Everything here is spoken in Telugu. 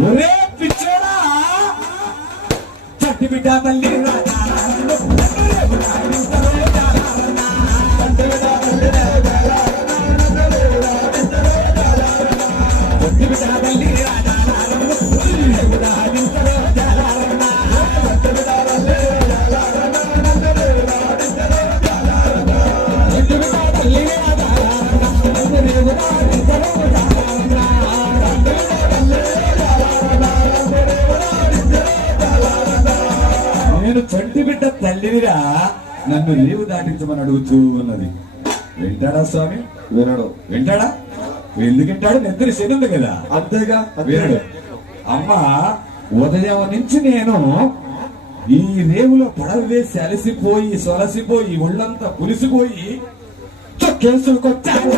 ఒరే పిచ్చోడా చట్టి బిడ్డ తల్లి నేను చంటి బిడ్డ తల్లినిరా, నన్ను రేవు దాటించమని అడుగుతూ ఉన్నది. వింటాడా స్వామి? వినడు. వింటాడా? ఎందుకు వింటాడు? నిద్ర శనింది కదా, అంతేగా. వినడు. అమ్మ ఉదయం నుంచి నేను ఈ రేవులో పడవ వేసి అలసిపోయి సొలసిపోయి ఒళ్ళంతా పులిసిపోయి చొక్కేసుకొచ్చాను.